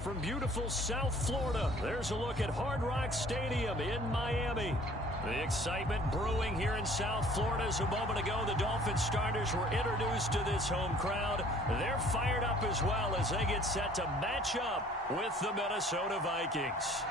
from beautiful South Florida. There's a look at Hard Rock Stadium in Miami. The excitement brewing here in South Florida as a moment ago the Dolphins starters were introduced to this home crowd. They're fired up as well as they get set to match up with the Minnesota Vikings.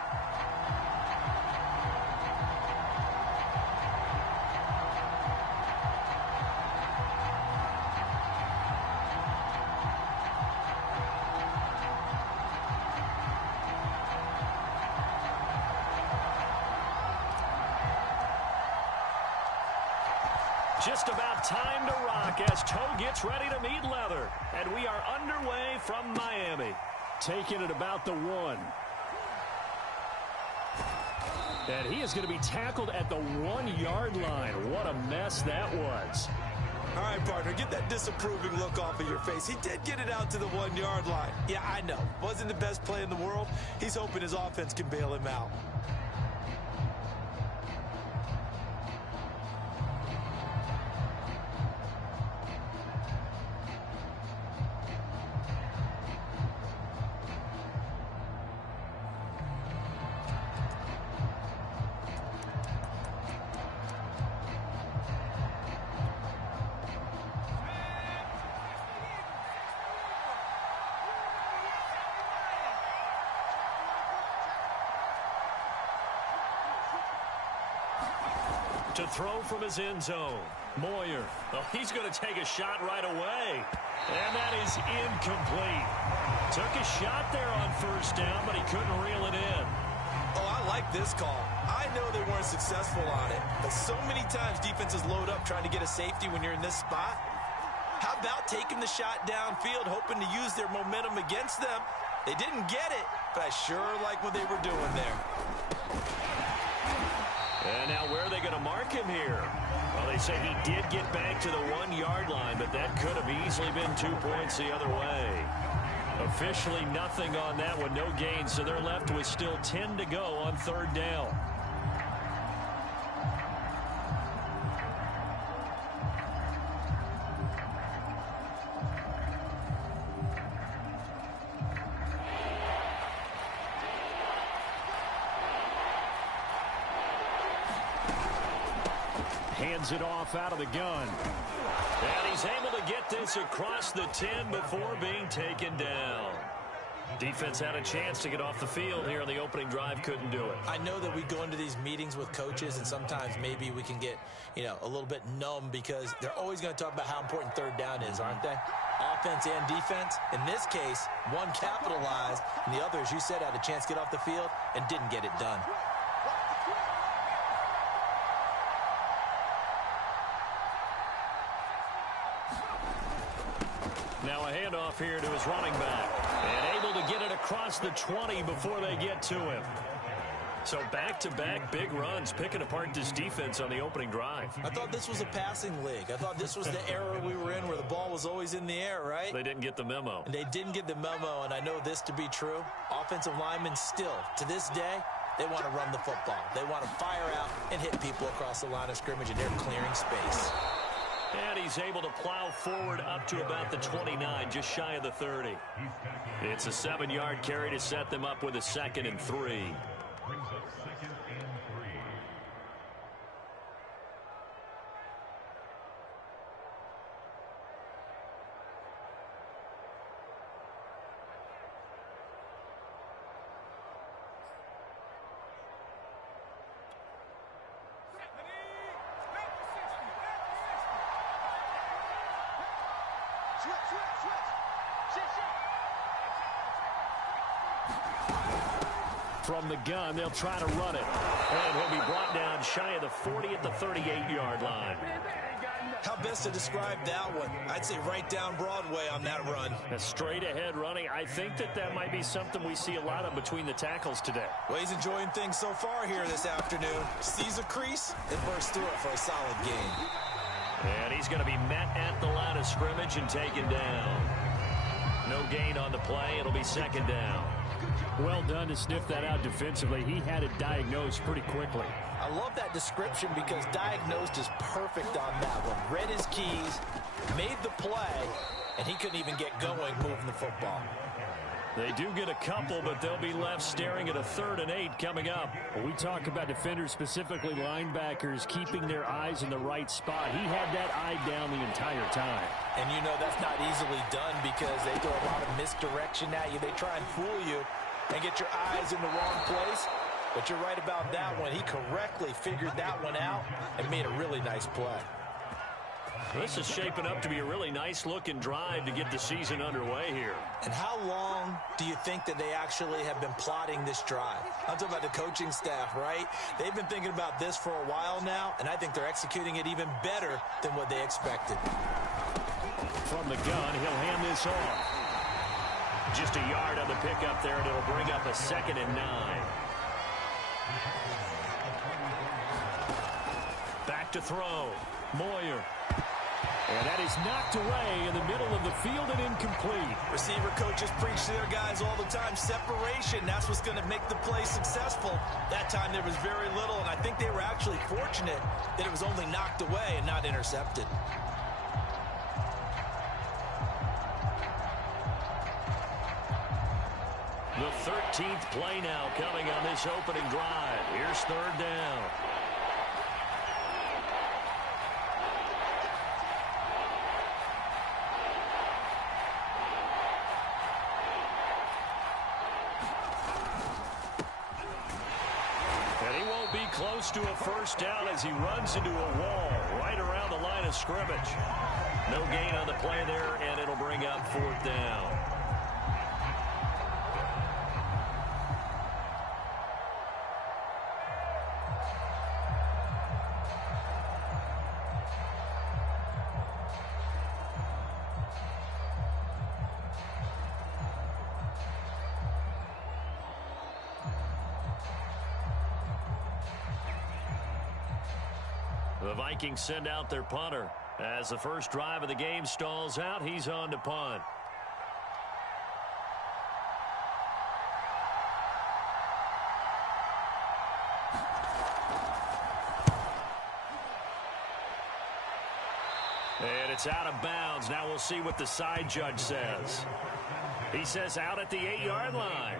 Just about time to rock as Toe gets ready to meet leather. And we are underway from Miami. Taking it about the 1. And he is going to be tackled at the 1-yard line. What a mess that was. All right, partner, get that disapproving look off of your face. He did get it out to the 1-yard line. Yeah, I know. Wasn't the best play in the world. He's hoping his offense can bail him out. To throw from his end zone. Moyer. Oh, he's going to take a shot right away. And that is incomplete. Took a shot there on first down, but he couldn't reel it in. Oh, I like this call. I know they weren't successful on it, but so many times defenses load up trying to get a safety when you're in this spot. How about taking the shot downfield, hoping to use their momentum against them? They didn't get it, but I sure like what they were doing there. And now where are they going to mark him here? Well, they say he did get back to the 1-yard line, but that could have easily been 2 points the other way. Officially nothing on that one, no gain, so they're left with still 10 to go on third down. Hands it off out of the gun. And he's able to get this across the 10 before being taken down. Defense had a chance to get off the field here on the opening drive, couldn't do it. I know that we go into these meetings with coaches, and sometimes maybe we can get, a little bit numb because they're always going to talk about how important third down is, aren't they? Offense and defense. In this case, one capitalized, and the other, as you said, had a chance to get off the field and didn't get it done. Now a handoff here to his running back. And able to get it across the 20 before they get to him. So back-to-back big runs, picking apart this defense on the opening drive. I thought this was a passing league. I thought this was the era we were in where the ball was always in the air, right? They didn't get the memo. And they didn't get the memo, and I know this to be true. Offensive linemen still, to this day, they want to run the football. They want to fire out and hit people across the line of scrimmage, and they're clearing space. And he's able to plow forward up to about the 29, just shy of the 30. It's a 7-yard carry to set them up with a 2nd and 3. From the gun, they'll try to run it. And he'll be brought down shy of the 40 at the 38-yard line. How best to describe that one? I'd say right down Broadway on that run. A straight-ahead running. I think that might be something we see a lot of between the tackles today. Well, he's enjoying things so far here this afternoon. Sees a crease and bursts through it for a solid gain. And he's going to be met at the line of scrimmage and taken down. No gain on the play. It'll be 2nd down. Well done to sniff that out defensively. He had it diagnosed pretty quickly. I love that description because diagnosed is perfect on that one. Read his keys, made the play, and he couldn't even get going moving the football. They do get a couple, but they'll be left staring at a 3rd and 8 coming up. When we talk about defenders, specifically linebackers, keeping their eyes in the right spot. He had that eye down the entire time. And you know that's not easily done because they throw a lot of misdirection at you. They try and fool you and get your eyes in the wrong place. But you're right about that one. He correctly figured that one out and made a really nice play. This is shaping up to be a really nice-looking drive to get the season underway here. And how long do you think that they actually have been plotting this drive? I'm talking about the coaching staff, right? They've been thinking about this for a while now, and I think they're executing it even better than what they expected. From the gun, he'll hand this off. Just a yard on the pickup there, and it'll bring up a 2nd and 9. Back to throw. Moyer. And that is knocked away in the middle of the field and incomplete. Receiver coaches preach to their guys all the time. Separation, that's what's going to make the play successful. That time there was very little, and I think they were actually fortunate that it was only knocked away and not intercepted. The 13th play now coming on this opening drive. Here's 3rd down. Close to a 1st down as he runs into a wall right around the line of scrimmage. No gain on the play there, and it'll bring up 4th down. The Vikings send out their punter. As the first drive of the game stalls out, he's on to punt. And it's out of bounds. Now we'll see what the side judge says. He says out at the 8-yard line.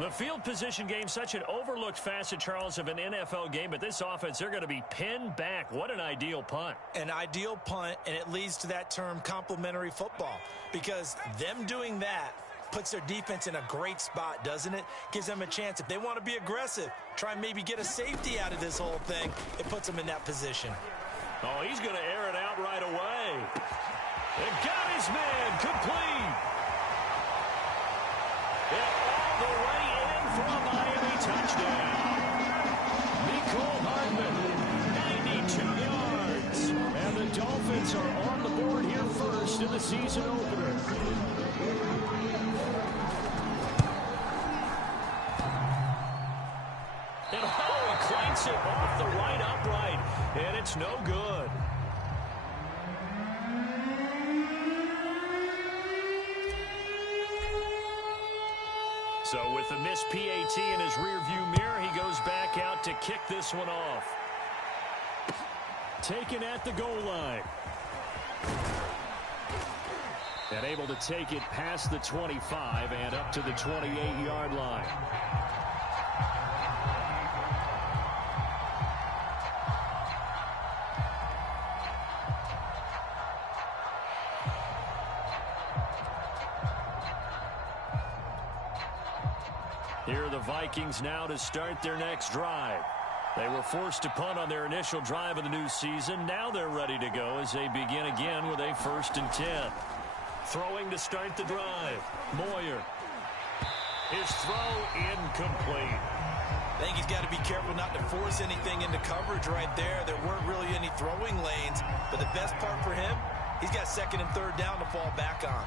The field position game, such an overlooked facet, Charles, of an NFL game, but this offense, they're going to be pinned back. What an ideal punt. An ideal punt, and it leads to that term complementary football, because them doing that puts their defense in a great spot, doesn't it? Gives them a chance. If they want to be aggressive, try and maybe get a safety out of this whole thing, it puts them in that position. Oh, he's going to air it out right away. They got his man complete. All the way in for a Miami touchdown. Nicole Hardman, 92 yards. And the Dolphins are on the board here first in the season opener. And he clanks it off the right upright. And it's no good. So with the missed PAT in his rearview mirror, he goes back out to kick this one off. Taken at the goal line. And able to take it past the 25 and up to the 28-yard line. Here are the Vikings now to start their next drive. They were forced to punt on their initial drive of the new season. Now they're ready to go as they begin again with a 1st and 10. Throwing to start the drive. Moyer. His throw incomplete. I think he's got to be careful not to force anything into coverage right there. There weren't really any throwing lanes. But the best part for him, he's got 2nd and 3rd down to fall back on.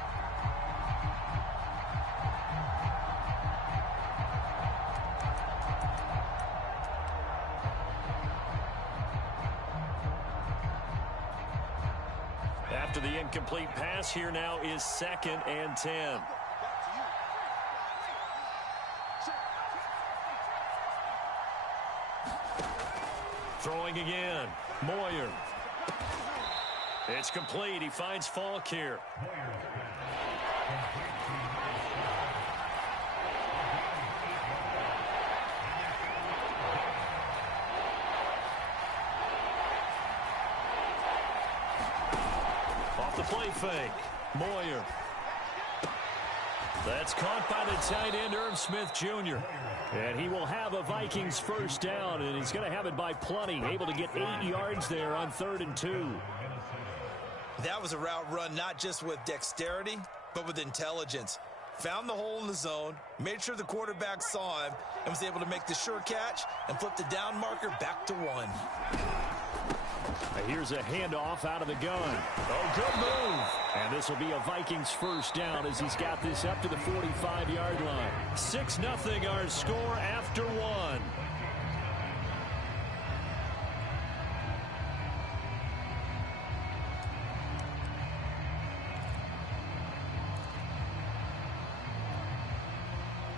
After the incomplete pass, here now is 2nd and 10. Throwing again. Moyer. It's complete. He finds Falk here. play fake. Moyer. That's caught by the tight end, Irv Smith Jr. And he will have a Vikings first down, and he's going to have it by plenty. Able to get 8 yards there on 3rd and 2. That was a route run not just with dexterity, but with intelligence. Found the hole in the zone, made sure the quarterback saw him, and was able to make the sure catch and flip the down marker back to 1. Here's a handoff out of the gun. Oh, good move. And this will be a Vikings first down as he's got this up to the 45-yard line. 6-0 our score after 1.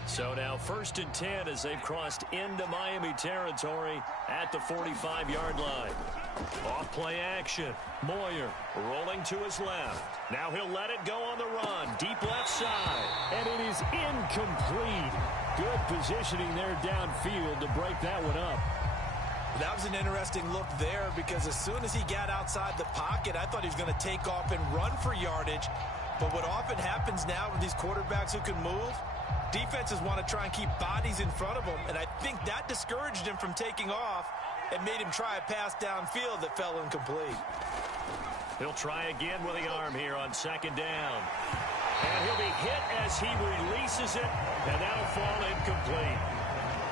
So now 1st and 10 as they've crossed into Miami territory at the 45-yard line. Off play action. Moyer rolling to his left. Now he'll let it go on the run. Deep left side. And it is incomplete. Good positioning there downfield to break that one up. That was an interesting look there because as soon as he got outside the pocket, I thought he was going to take off and run for yardage. But what often happens now with these quarterbacks who can move, defenses want to try and keep bodies in front of them, and I think that discouraged him from taking off and made him try a pass downfield that fell incomplete. He'll try again with the arm here on 2nd down. And he'll be hit as he releases it, and that'll fall incomplete.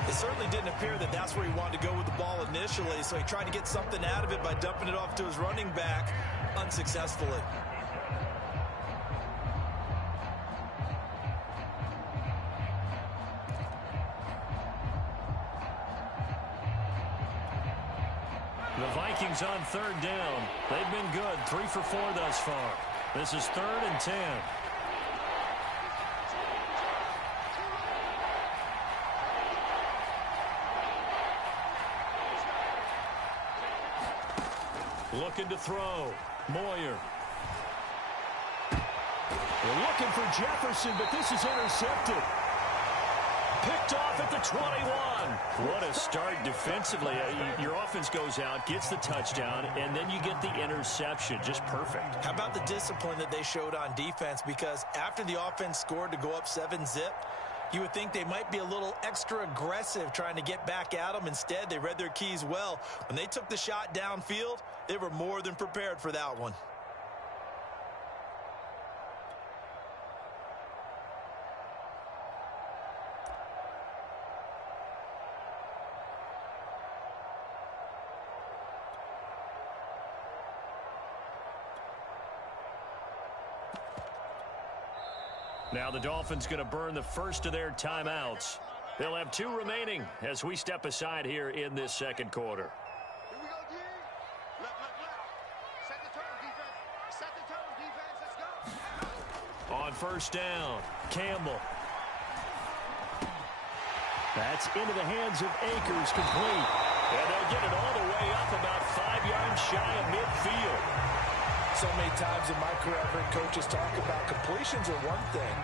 It certainly didn't appear that that's where he wanted to go with the ball initially, so he tried to get something out of it by dumping it off to his running back unsuccessfully. The Vikings on 3rd down. They've been good. 3 for 4 thus far. This is 3rd and 10. Looking to throw. Moyer. They're looking for Jefferson, but this is intercepted. Picked off at the 21. What a start defensively. Your offense goes out, gets the touchdown, and then you get the interception. Just perfect. How about the discipline that they showed on defense? Because after the offense scored to go up 7-zip, you would think they might be a little extra aggressive trying to get back at them. Instead, they read their keys well. When they took the shot downfield, they were more than prepared for that one. Now the Dolphins going to burn the first of their timeouts. They'll have 2 remaining as we step aside here in this 2nd quarter. Here we go, D. Left. Set the tone, defense. Set the tone, defense. Let's go. On 1st down, Campbell. That's into the hands of Akers, complete. And they'll get it all the way up about 5 yards shy of midfield. So many times in my career, I've heard coaches talk about completions are one thing.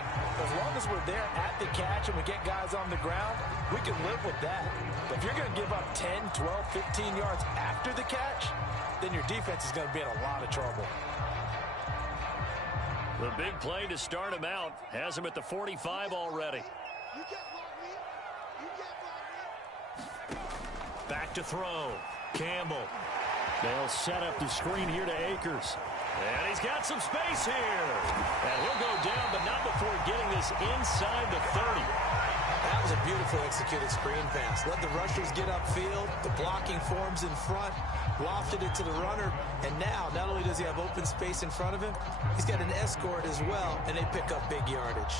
As long as we're there at the catch and we get guys on the ground, we can live with that. But if you're going to give up 10, 12, 15 yards after the catch, then your defense is going to be in a lot of trouble. The big play to start him out has him at the 45 already. Back to throw. Campbell. They'll set up the screen here to Akers. And he's got some space here. And he'll go down, but not before getting this inside the 30. That was a beautifully executed screen pass. Let the rushers get upfield. The blocking forms in front. Lofted it to the runner. And now, not only does he have open space in front of him, he's got an escort as well, and they pick up big yardage.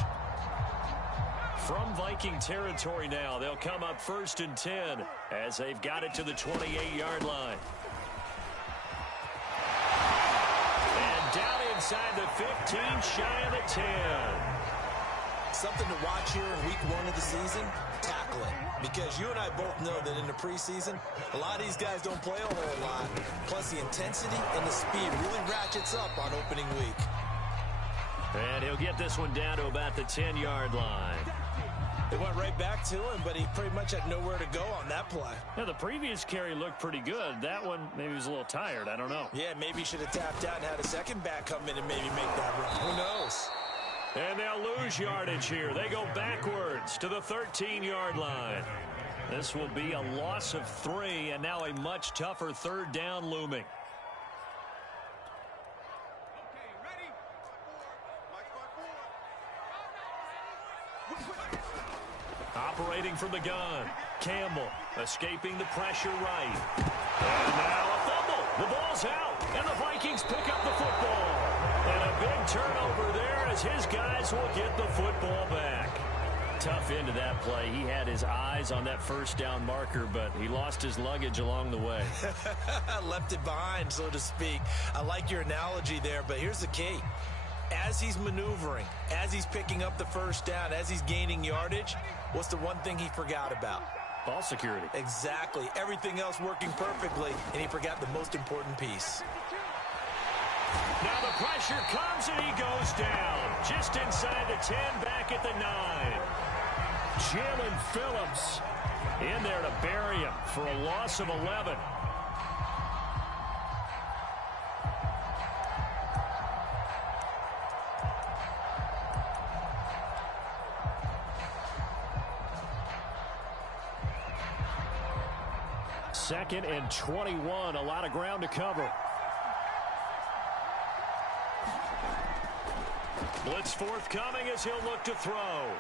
From Viking territory now, they'll come up 1st and 10 as they've got it to the 28-yard line. Down inside the 15, shy of the 10. Something to watch here in week 1 of the season, tackling. Because you and I both know that in the preseason, a lot of these guys don't play a whole lot. Plus the intensity and the speed really ratchets up on opening week. And he'll get this one down to about the 10-yard line. It went right back to him, but he pretty much had nowhere to go on that play. Yeah, the previous carry looked pretty good. That one, maybe he was a little tired. I don't know. Yeah, maybe he should have tapped out and had a second back come in and maybe make that run. Who knows? And they'll lose yardage here. They go backwards to the 13-yard line. This will be a loss of 3, and now a much tougher third down looming. Operating from the gun. Campbell escaping the pressure right. And now a fumble. The ball's out, and the Vikings pick up the football. And a big turnover there as his guys will get the football back. Tough end to that play. He had his eyes on that first down marker, but he lost his luggage along the way. Left it behind, so to speak. I like your analogy there, but here's the key. As he's maneuvering, as he's picking up the first down, as he's gaining yardage, what's the one thing he forgot about? Ball security. Exactly. Everything else working perfectly, and he forgot the most important piece. Now the pressure comes, and he goes down. Just inside the 10, back at the 9. Jalen Phillips in there to bury him for a loss of 11. Second and 21, a lot of ground to cover. Blitz forthcoming as he'll look to throw.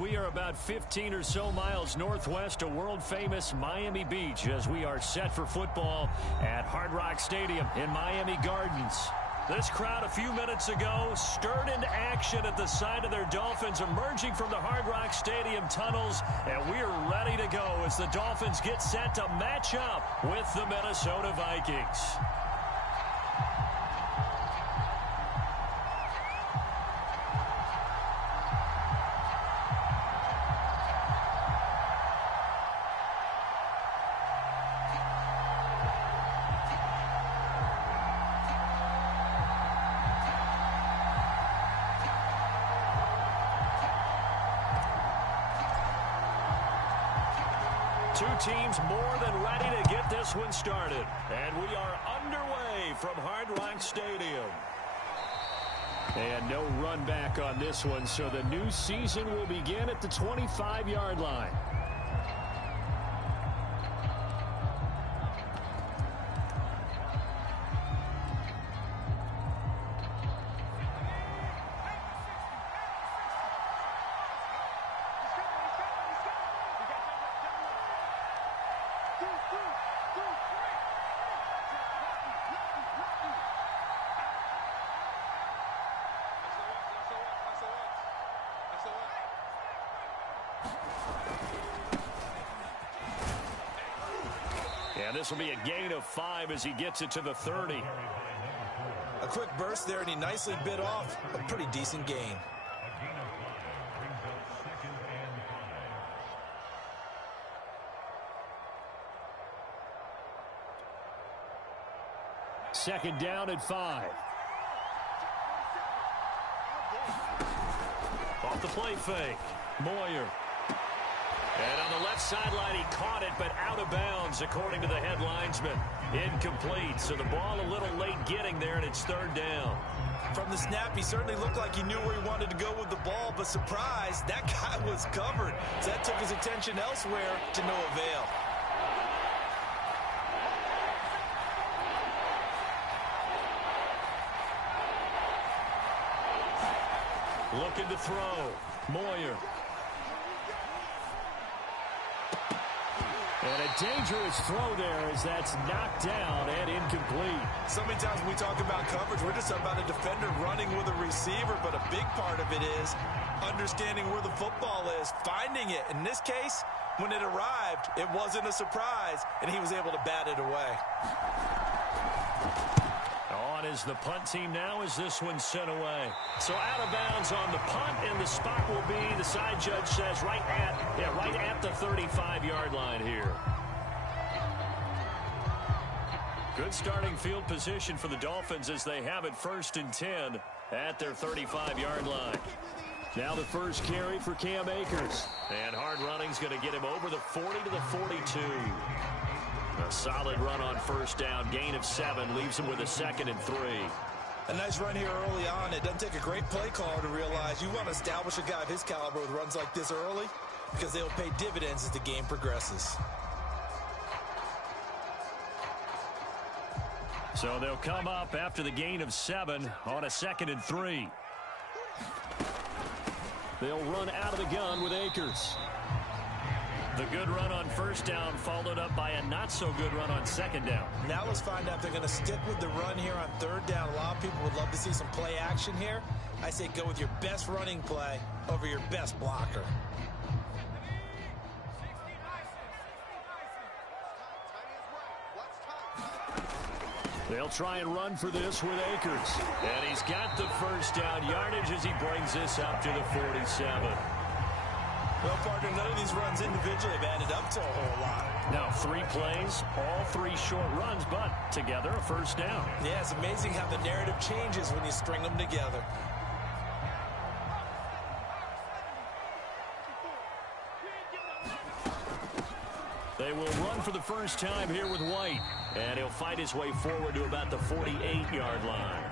We are about 15 or so miles northwest of world-famous Miami Beach as we are set for football at Hard Rock Stadium in Miami Gardens. This crowd a few minutes ago stirred into action at the side of their Dolphins emerging from the Hard Rock Stadium tunnels, and we're ready to go as the Dolphins get set to match up with the Minnesota Vikings. Two teams more than ready to get this one started. And we are underway from Hard Rock Stadium. And no run back on this one, so the new season will begin at the 25-yard line. And this will be a gain of 5 as he gets it to the 30. A quick burst there, and he nicely bit off a pretty decent gain. Second down at 5. Off the play fake. Moyer. And on the left sideline, he caught it, but out of bounds, according to the head linesman. Incomplete, so the ball a little late getting there, and it's third down. From the snap, he certainly looked like he knew where he wanted to go with the ball, but surprise, that guy was covered. So that took his attention elsewhere to no avail. Looking to throw. Moyer. And a dangerous throw there as that's knocked down and incomplete. So many times when we talk about coverage, we're just talking about a defender running with a receiver, but a big part of it is understanding where the football is, finding it. In this case, when it arrived, it wasn't a surprise, and he was able to bat it away. On is the punt team now as this one's sent away. So out of bounds on the punt, and the spot will be, the side judge says, right at the 35-yard line here. Good starting field position for the Dolphins as they have it 1st and 10 at their 35-yard line. Now the first carry for Cam Akers. And hard running's going to get him over the 40 to the 42. A solid run on first down, gain of 7, leaves him with a 2nd and 3. A nice run here early on. It doesn't take a great play caller to realize you want to establish a guy of his caliber with runs like this early because they'll pay dividends as the game progresses. So they'll come up after the gain of 7 on a 2nd and 3. They'll run out of the gun with Akers. The good run on first down followed up by a not-so-good run on second down. Now let's find out if they're going to stick with the run here on third down. A lot of people would love to see some play action here. I say go with your best running play over your best blocker. They'll try and run for this with Akers. And he's got the first down yardage as he brings this up to the 47. Well, partner, none of these runs individually have added up to a whole lot. Now 3 plays, all 3 short runs, but together a first down. Yeah, it's amazing how the narrative changes when you string them together. They will run for the first time here with White. And he'll fight his way forward to about the 48-yard line.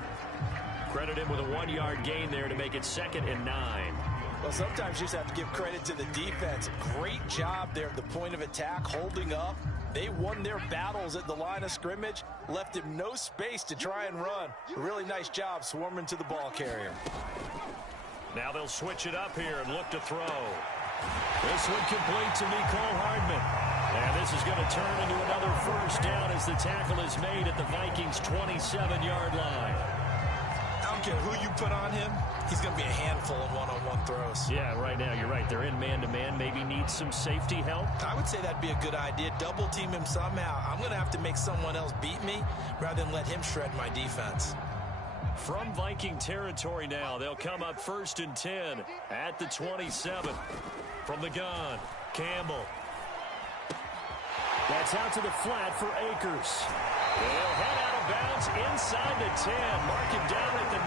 Credit him with a 1-yard gain there to make it 2nd and 9. Well, sometimes you just have to give credit to the defense. Great job there at the point of attack, holding up. They won their battles at the line of scrimmage, left him no space to try and run. A really nice job swarming to the ball carrier. Now they'll switch it up here and look to throw. This one complete to Nicole Hardman. And this is going to turn into another first down as the tackle is made at the Vikings' 27-yard line. I don't care who you put on him, he's going to be a handful in one-on-one throws. Yeah, right now you're right. They're in man-to-man. Maybe need some safety help. I would say that'd be a good idea. Double team him somehow. I'm going to have to make someone else beat me rather than let him shred my defense. From Viking territory now, they'll come up 1st and 10 at the 27. From the gun, Campbell. That's out to the flat for Akers. They'll head out of bounds inside the 10. Mark him down at the 9.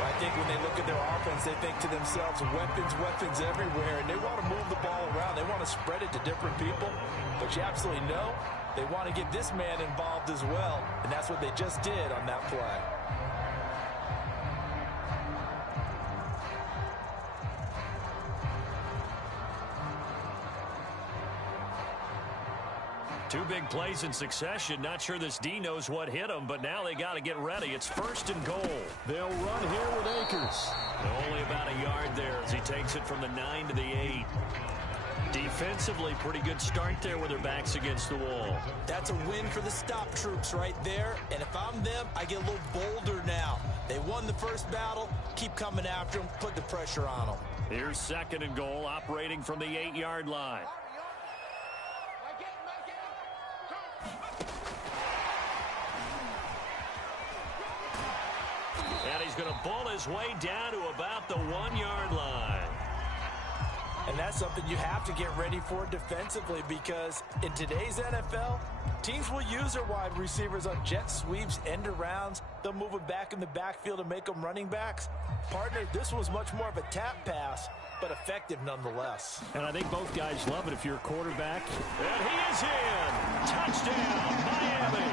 Well, I think when they look at their offense, they think to themselves, weapons everywhere, and they want to move the ball around. They want to spread it to different people. But you absolutely know they want to get this man involved as well, and that's what they just did on that play. Two big plays in succession. Not sure this D knows what hit him, but now they got to get ready. It's 1st and goal. They'll run here with Akers. Only about a yard there as he takes it from the 9 to the 8. Defensively, pretty good start there with their backs against the wall. That's a win for the stop troops right there. And if I'm them, I get a little bolder now. They won the first battle. Keep coming after them. Put the pressure on them. Here's 2nd and goal, operating from the 8-yard line. And he's going to bull his way down to about the 1-yard line. And that's something you have to get ready for defensively, because in today's NFL, teams will use their wide receivers on jet sweeps, end arounds. They'll move them back in the backfield and make them running backs. Partner, this was much more of a tap pass, but effective nonetheless. And I think both guys love it if you're a quarterback. And he is in. Touchdown, Miami.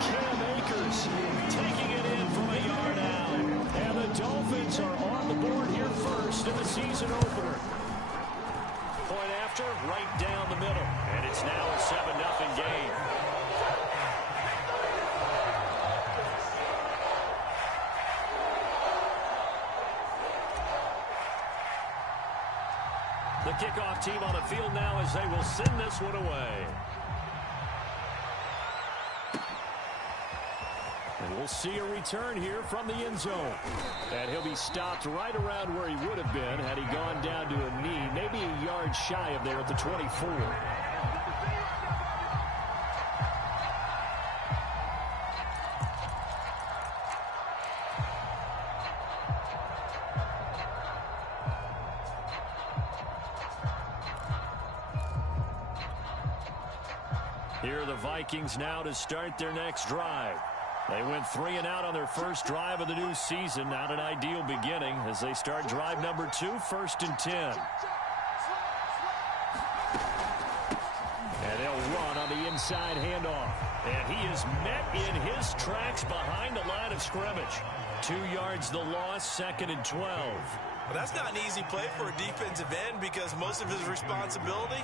Cam Akers taking it in from a yard out. And the Dolphins are on the board here first in the season opener. Point after, right down the middle. And it's now a 7-0 game. The kickoff team on the field now as they will send this one away. And we'll see a return here from the end zone. And he'll be stopped right around where he would have been had he gone down to a knee, maybe a yard shy of there at the 24. Here are the Vikings now to start their next drive. They went 3 and out on their first drive of the new season. Not an ideal beginning as they start drive number 2, 1st and 10. And they'll run on the inside handoff. And he is met in his tracks behind the line of scrimmage. 2 yards the loss, 2nd and 12. Well, that's not an easy play for a defensive end, because most of his responsibility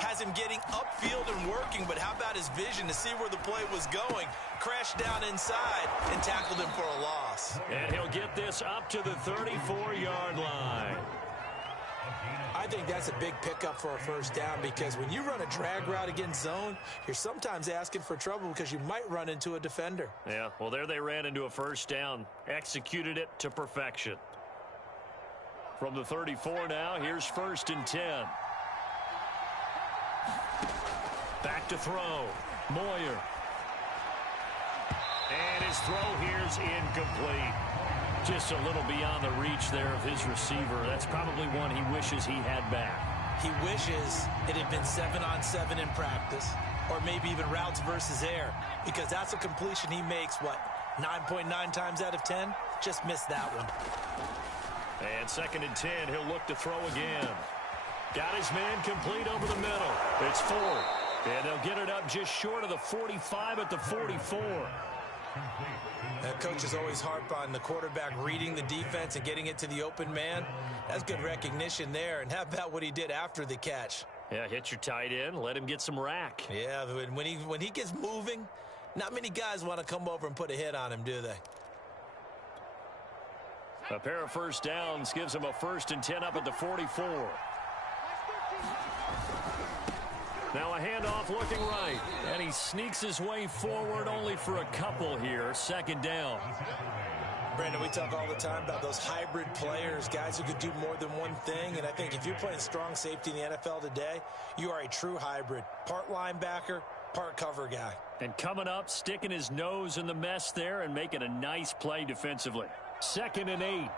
has him getting upfield and working, but how about his vision to see where the play was going? Crashed down inside and tackled him for a loss. And he'll get this up to the 34-yard line. I think that's a big pickup for a first down, because when you run a drag route against zone, you're sometimes asking for trouble because you might run into a defender. Yeah, well, there they ran into a first down. Executed it to perfection. From the 34 now, here's 1st and 10. Back to throw. Moyer. And his throw here's incomplete. Just a little beyond the reach there of his receiver. That's probably one he wishes he had back. He wishes it had been 7-on-7 in practice, or maybe even routes versus air, because that's a completion he makes, 9.9 times out of 10? Just missed that one. And 2nd and 10, he'll look to throw again. Got his man complete over the middle. It's 4. And they'll get it up just short of the 45 at the 44. Coaches always harp on the quarterback reading the defense and getting it to the open man. That's good recognition there. And how about what he did after the catch? Yeah, hit your tight end, let him get some rack. Yeah, when he gets moving, not many guys want to come over and put a hit on him, do they? A pair of first downs gives him a 1st and 10 up at the 44. Now a handoff looking right, and he sneaks his way forward only for a couple here. 2nd down. Brandon, we talk all the time about those hybrid players, guys who could do more than one thing, and I think if you're playing strong safety in the NFL today, you are a true hybrid. Part linebacker, part cover guy. And coming up, sticking his nose in the mess there and making a nice play defensively. 2nd and 8.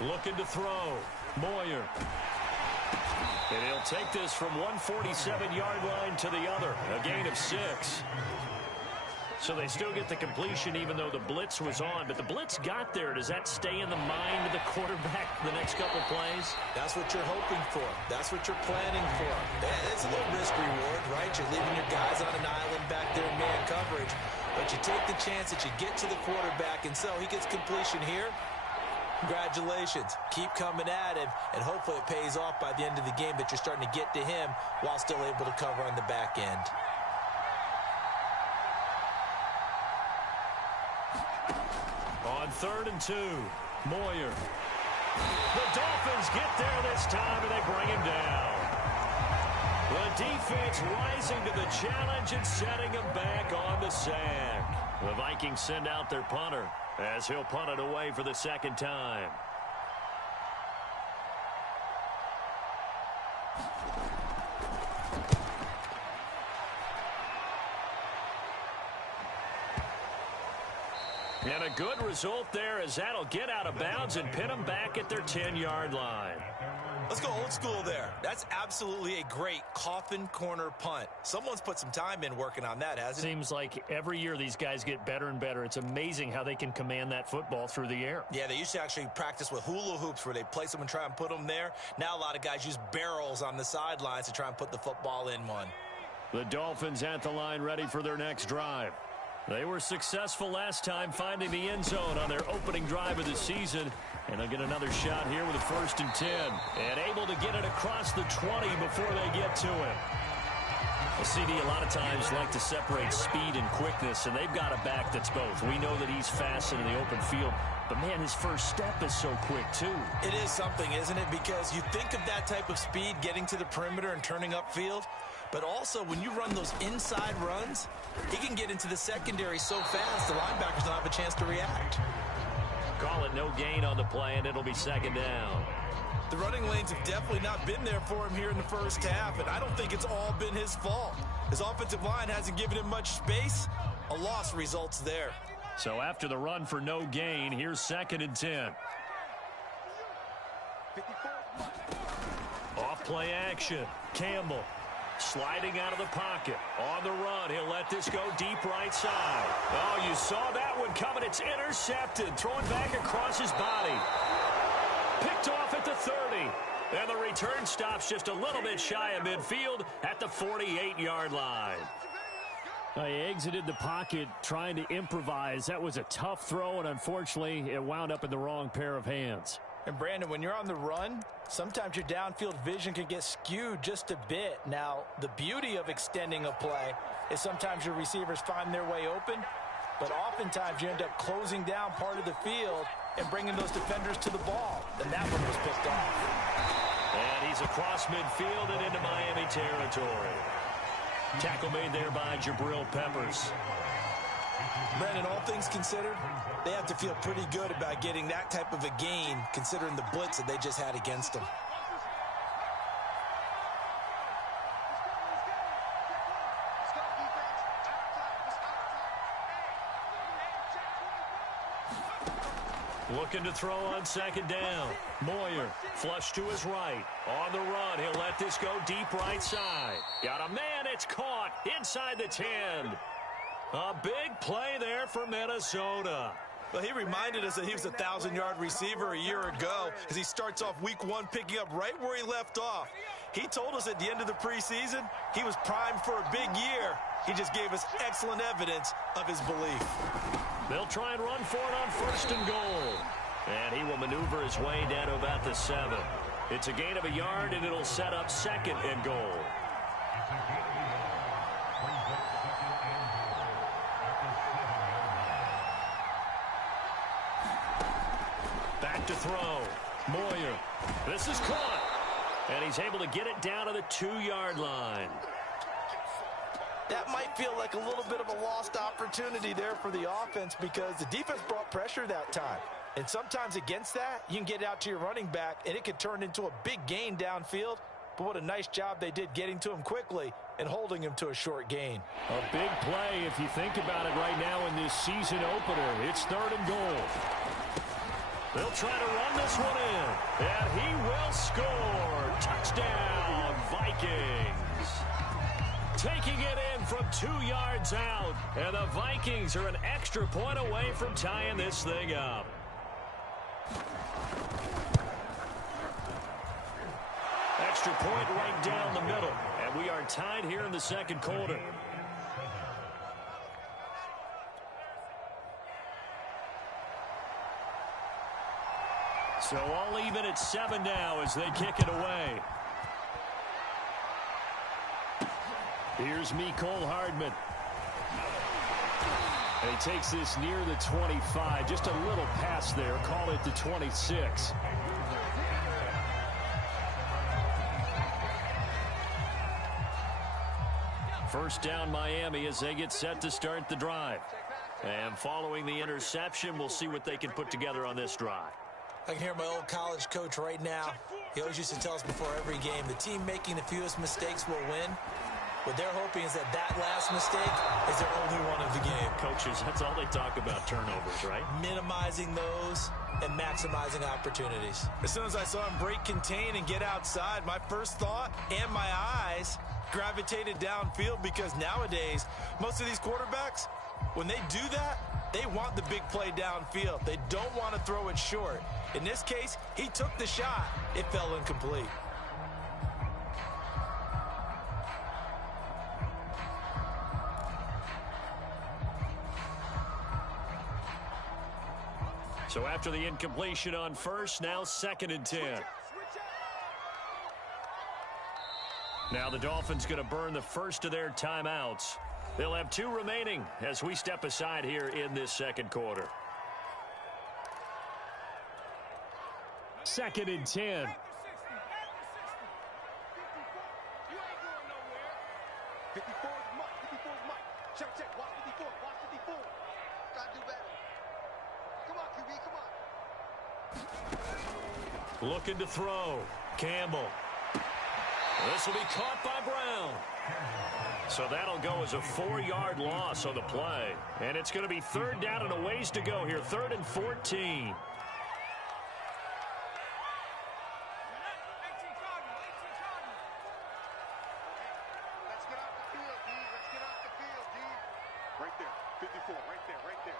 Looking to throw. Moyer. And he'll take this from 147-yard line to the other. A gain of 6. So they still get the completion even though the blitz was on. But the blitz got there. Does that stay in the mind of the quarterback the next couple plays? That's what you're hoping for. That's what you're planning for. It's a little risk-reward, right? You're leaving your guys on an island back there in man coverage. But you take the chance that you get to the quarterback, and so he gets completion here. Congratulations. Keep coming at him, and hopefully it pays off by the end of the game that you're starting to get to him while still able to cover on the back end. On 3rd and 2, Moyer. The Dolphins get there this time, and they bring him down. The defense rising to the challenge and setting him back on the sack. The Vikings send out their punter as he'll punt it away for the 2nd time. And a good result there as that'll get out of bounds and pin them back at their 10-yard line. Let's go old school there. That's absolutely a great coffin corner punt. Someone's put some time in working on that, hasn't it? Seems like every year these guys get better and better. It's amazing how they can command that football through the air. Yeah, they used to actually practice with hula hoops where they place them and try and put them there. Now a lot of guys use barrels on the sidelines to try and put the football in one. The Dolphins at the line ready for their next drive. They were successful last time finding the end zone on their opening drive of the season. And they'll get another shot here with a 1st and 10. And able to get it across the 20 before they get to it. The CD a lot of times like to separate speed and quickness, and they've got a back that's both. We know that he's fast in the open field, but man, his first step is so quick too. It is something, isn't it? Because you think of that type of speed getting to the perimeter and turning upfield, but also when you run those inside runs, he can get into the secondary so fast the linebackers don't have a chance to react. Call it no gain on the play, and it'll be 2nd down. The running lanes have definitely not been there for him here in the first half, and I don't think it's all been his fault. His offensive line hasn't given him much space. A loss results there. So after the run for no gain, here's 2nd and 10. Off play action. Campbell sliding out of the pocket. On the run, he'll let this go deep right side. Oh, you saw that one coming. It's intercepted. Thrown back across his body. Picked off at the 30. And the return stops just a little bit shy of midfield at the 48-yard line. He exited the pocket trying to improvise. That was a tough throw, and unfortunately, it wound up in the wrong pair of hands. And Brandon, when you're on the run, sometimes your downfield vision can get skewed just a bit. Now, the beauty of extending a play is sometimes your receivers find their way open, but oftentimes you end up closing down part of the field and bringing those defenders to the ball. And that one was picked off. And he's across midfield and into Miami territory. Tackle made there by Jabril Peppers. Brandon, all things considered, they have to feel pretty good about getting that type of a gain considering the blitz that they just had against them. Looking to throw on 2nd down. Moyer, flush to his right. On the run, he'll let this go deep right side. Got a man, it's caught inside the 10. A big play there for Minnesota. Well, he reminded us that he was a 1,000-yard receiver a year ago as he starts off week 1 picking up right where he left off. He told us at the end of the preseason he was primed for a big year. He just gave us excellent evidence of his belief. They'll try and run for it on 1st and goal. And he will maneuver his way down to about the 7. It's a gain of a yard, and it'll set up 2nd and goal. Back to throw. Moyer. This is caught. And he's able to get it down to the 2-yard line. That might feel like a little bit of a lost opportunity there for the offense because the defense brought pressure that time. And sometimes against that, you can get out to your running back, and it could turn into a big gain downfield. But what a nice job they did getting to him quickly and holding him to a short gain. A big play if you think about it right now in this season opener. It's 3rd and goal. They'll try to run this one in, and he will score. Touchdown, Vikings. Taking it in from 2 yards out, and the Vikings are an extra point away from tying this thing up. Extra point right down the middle, and we are tied here in the 2nd quarter. So all even at 7 now as they kick it away. Here's Mecole Hardman. And he takes this near the 25. Just a little pass there. Call it the 26. First down Miami as they get set to start the drive. And following the interception, we'll see what they can put together on this drive. I can hear my old college coach right now. He always used to tell us before every game, the team making the fewest mistakes will win. What they're hoping is that last mistake is their only one of the game. Coaches, that's all they talk about, turnovers, right? Minimizing those and maximizing opportunities. As soon as I saw him break contain and get outside, my first thought and my eyes gravitated downfield because nowadays, most of these quarterbacks, when they do that, they want the big play downfield. They don't want to throw it short. In this case, he took the shot. It fell incomplete. So after the incompletion on first, now 2nd and 10. Now the Dolphins going to burn the first of their timeouts. They'll have 2 remaining as we step aside here in this 2nd quarter. 2nd and 10. Looking to throw. Campbell. This will be caught by Brown. So that'll go as a 4-yard loss on the play. And it's going to be 3rd down and a ways to go here. 3rd and 14. Let's get off the field, D. Let's get off the field, D. Right there. 54. Right there. Right there.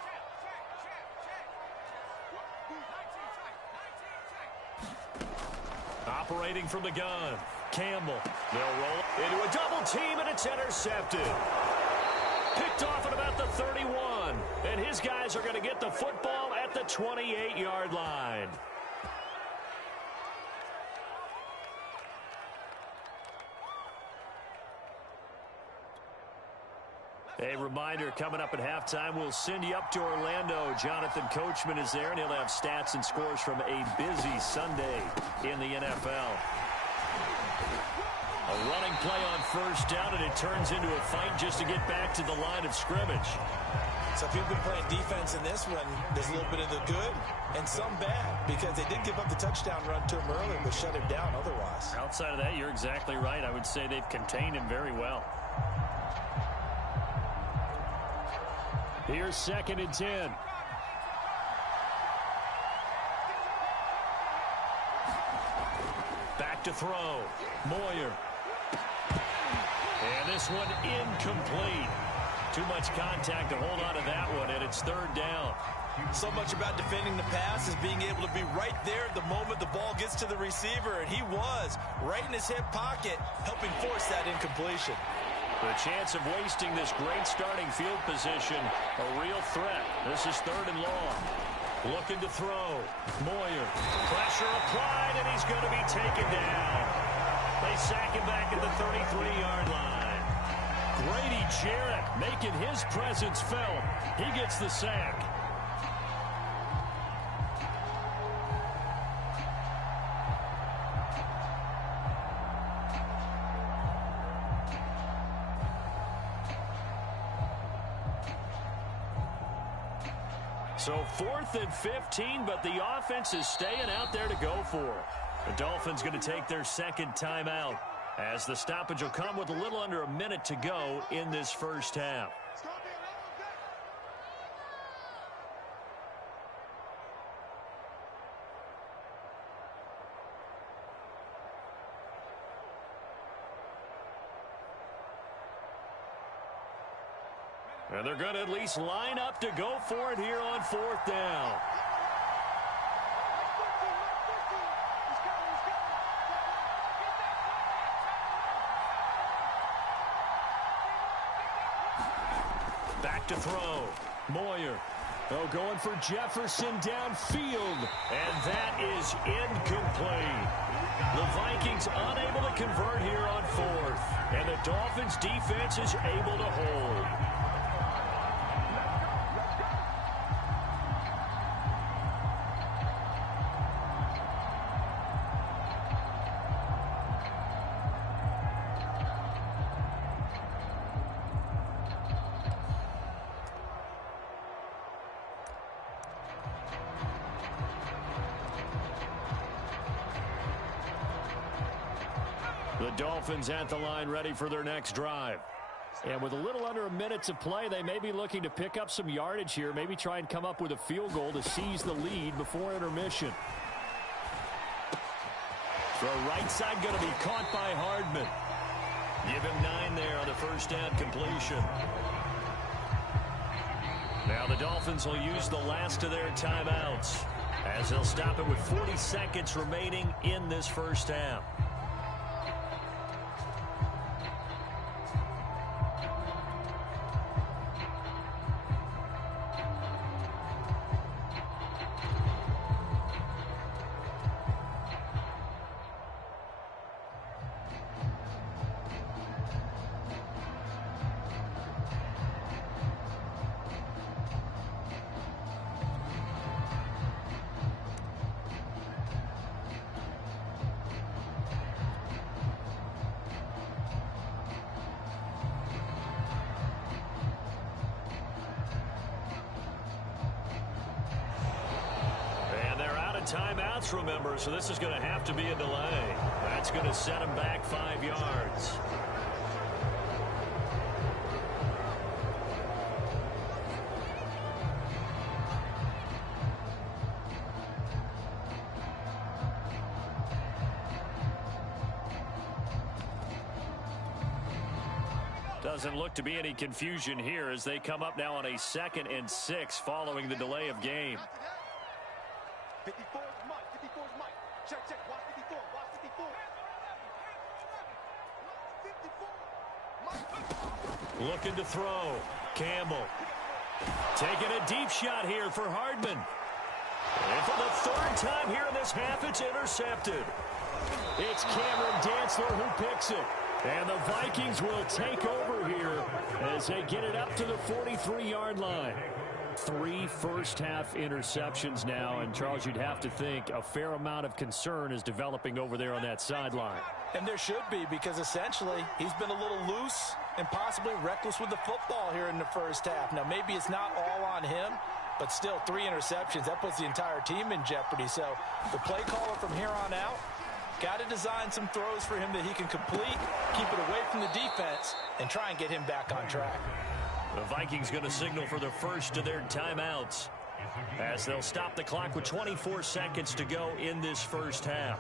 Operating from the gun. Campbell. They'll roll into a double team, and it's intercepted. Picked off at about the 31. And his guys are going to get the football at the 28-yard line. A reminder, coming up at halftime, we'll send you up to Orlando. Jonathan Coachman is there, and he'll have stats and scores from a busy Sunday in the NFL. A running play on first down, and it turns into a fight just to get back to the line of scrimmage. So if you've been playing defense in this one, there's a little bit of the good and some bad because they did give up the touchdown run to him early but shut him down otherwise. Outside of that, you're exactly right. I would say they've contained him very well. Here's 2nd and 10. Back to throw. Moyer. And this one incomplete. Too much contact to hold on to that one, and it's 3rd down. So much about defending the pass is being able to be right there at the moment the ball gets to the receiver, and he was right in his hip pocket, helping force that incompletion. The chance of wasting this great starting field position, a real threat. This is 3rd and long. Looking to throw. Moyer. Pressure applied, and he's going to be taken down. They sack him back at the 33-yard line. Grady Jarrett making his presence felt. He gets the sack. So 4th and 15, but the offense is staying out there to go for it. The Dolphins going to take their second timeout as the stoppage will come with a little under a minute to go in this first half. And they're going to at least line up to go for it here on 4th down. Back to throw. Moyer. Oh, going for Jefferson downfield. And that is incomplete. The Vikings unable to convert here on 4th. And the Dolphins defense is able to hold. The Dolphins at the line ready for their next drive. And with a little under a minute to play, they may be looking to pick up some yardage here, maybe try and come up with a field goal to seize the lead before intermission. Throw right side going to be caught by Hardman. Give him 9 there on the first down completion. Now the Dolphins will use the last of their timeouts as they'll stop it with 40 seconds remaining in this first half. Timeouts, remember, so this is going to have to be a delay. That's going to set him back 5 yards. Doesn't look to be any confusion here as they come up now on a 2nd and 6 following the delay of game. 54 is Mike. 54 is Mike. Check, check. Watch 54. Watch 54. 54. Mike. Looking to throw. Campbell. Taking a deep shot here for Hardman. And for the 3rd time here in this half, it's intercepted. It's Cameron Dantzler who picks it. And the Vikings will take over here as they get it up to the 43-yard line. 3 first-half interceptions now, and Charles, you'd have to think a fair amount of concern is developing over there on that sideline. And there should be, because essentially he's been a little loose and possibly reckless with the football here in the first half. Now, maybe it's not all on him, but still 3 interceptions. That puts the entire team in jeopardy. So the play caller from here on out got to design some throws for him that he can complete, keep it away from the defense, and try and get him back on track. The Vikings going to signal for the first of their timeouts as they'll stop the clock with 24 seconds to go in this first half.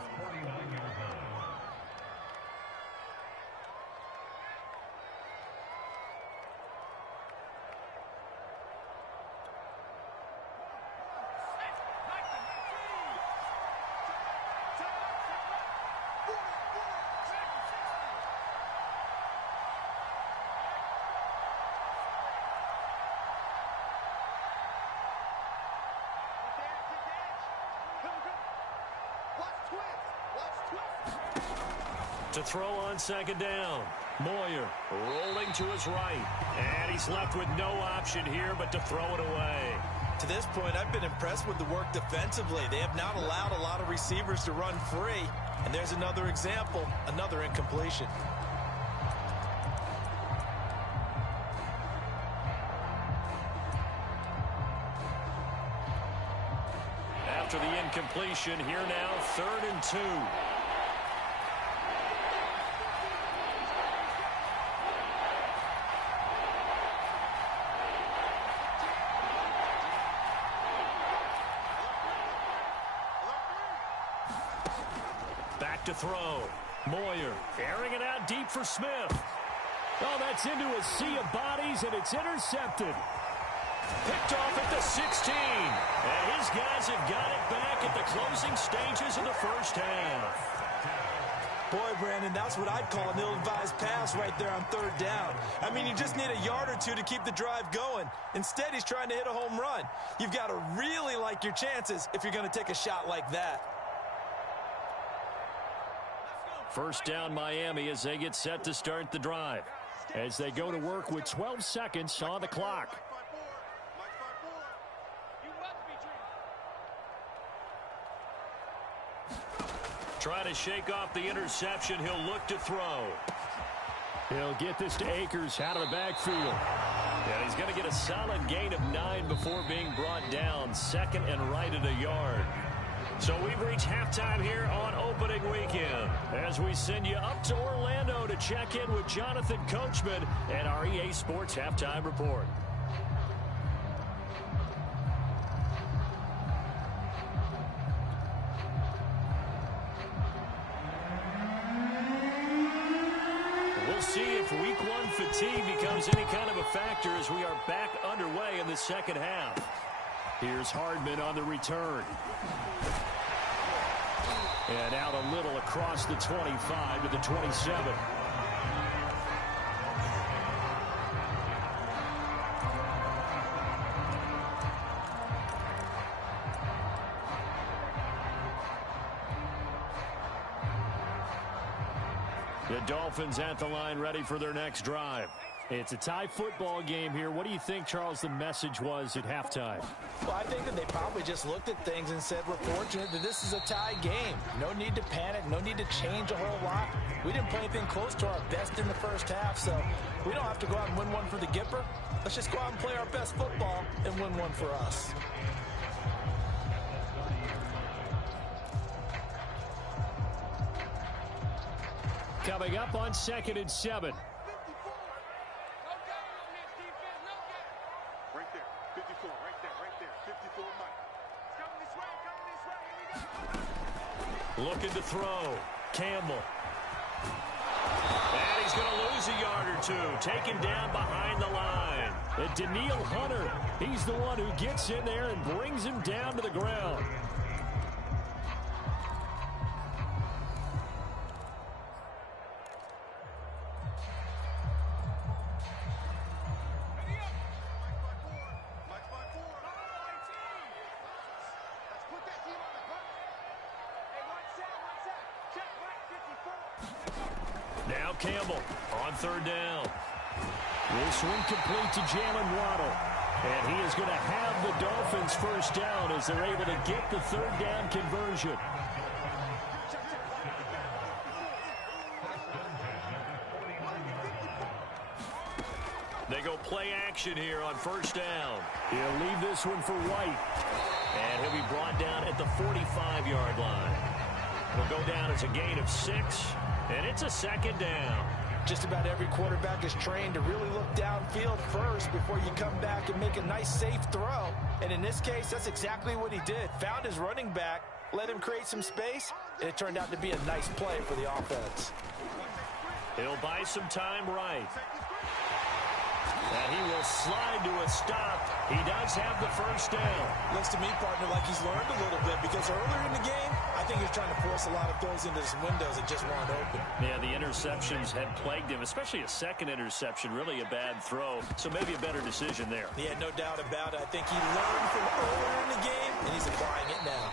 To throw on second down. Moyer rolling to his right. And he's left with no option here but to throw it away. To this point, I've been impressed with the work defensively. They have not allowed a lot of receivers to run free. And there's another example, another incompletion. After the incompletion, here now, 3rd and 2. Back to throw. Moyer airing it out deep for Smith. Oh, that's into a sea of bodies, and it's intercepted. Picked off at the 16. And his guys have got it back at the closing stages of the first half. Boy, Brandon, that's what I'd call an ill-advised pass right there on 3rd down. I mean, you just need a yard or two to keep the drive going. Instead, he's trying to hit a home run. You've got to really like your chances if you're going to take a shot like that. First down, Miami, as they get set to start the drive. As they go to work with 12 seconds on the clock. Try to shake off the interception. He'll look to throw. He'll get this to Akers out of the backfield. And he's going to get a solid gain of 9 before being brought down. 2nd and right at a yard. So we've reached halftime here on opening weekend as we send you up to Orlando to check in with Jonathan Coachman and our EA Sports Halftime Report. We'll see if week 1 fatigue becomes any kind of a factor as we are back underway in the second half. Here's Hardman on the return. And out a little across the 25 to the 27. The Dolphins at the line ready for their next drive. It's a tie football game here. What do you think, Charles, the message was at halftime? Well, I think that they probably just looked at things and said, we're fortunate that this is a tie game. No need to panic. No need to change a whole lot. We didn't play anything close to our best in the first half, so we don't have to go out and win one for the Gipper. Let's just go out and play our best football and win one for us. Coming up on 2nd and 7. Looking to throw. Campbell. And he's going to lose a yard or two. Taken down behind the line. And Daniil Hunter, he's the one who gets in there and brings him down to the ground. Now Campbell on 3rd down. This one complete to Jalen Waddle. And he is going to have the Dolphins first down as they're able to get the 3rd down conversion. They go play action here on 1st down. He'll leave this one for White. And he'll be brought down at the 45-yard line. It'll go down as a gain of 6. And it's a 2nd down. Just about every quarterback is trained to really look downfield first before you come back and make a nice, safe throw. And in this case, that's exactly what he did. Found his running back, let him create some space, and it turned out to be a nice play for the offense. He'll buy some time right. And he will slide to a stop. He does have the first down. Looks to me, partner, like he's learned a little bit because earlier in the game, I think he was trying to force a lot of throws into some windows that just weren't open. Yeah, the interceptions had plagued him, especially a second interception, really a bad throw. So maybe a better decision there. Yeah, no doubt about it. I think he learned from earlier in the game, and he's applying it now.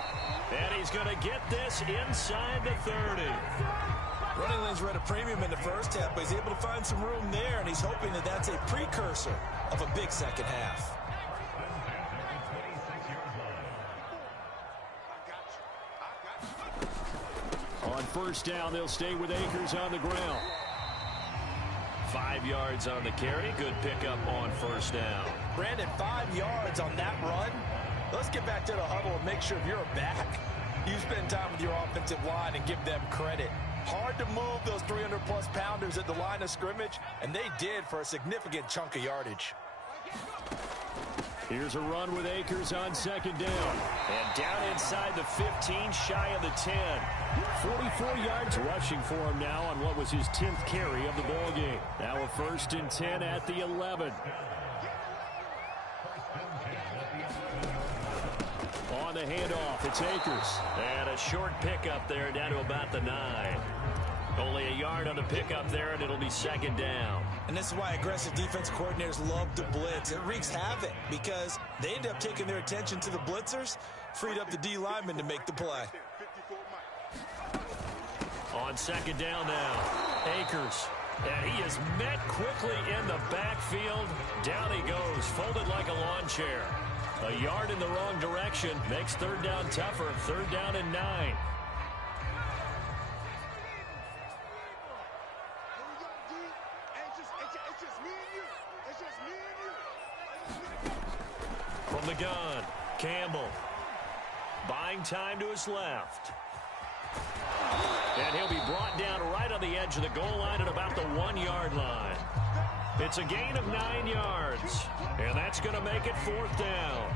And he's going to get this inside the 30. Running lanes were at a premium in the first half, but he's able to find some room there, and he's hoping that that's a precursor of a big second half. On first down, they'll stay with Akers on the ground. 5 yards on the carry. Good pickup on first down. Brandon, 5 yards on that run. Let's get back to the huddle and make sure you're back. You spend time with your offensive line and give them credit. Hard to move those 300-plus pounders at the line of scrimmage, and they did for a significant chunk of yardage. Here's a run with Akers on second down. And down inside the 15, shy of the 10. 44 yards rushing for him now on what was his 10th carry of the ball game. Now a 1st and 10 at the 11. On the handoff, it's Akers. And a short pickup there down to about the 9. Only a yard on the pickup there, and it'll be second down. And this is why aggressive defense coordinators love to blitz. It wreaks havoc because they end up taking their attention to the blitzers, freed up the D lineman to make the play. On second down now, Akers. And he is met quickly in the backfield. Down he goes, folded like a lawn chair. A yard in the wrong direction makes third down tougher. Third down and 9. From the gun, Campbell. Buying time to his left. And he'll be brought down right on the edge of the goal line at about the 1-yard line. It's a gain of 9 yards. And that's going to make it fourth down.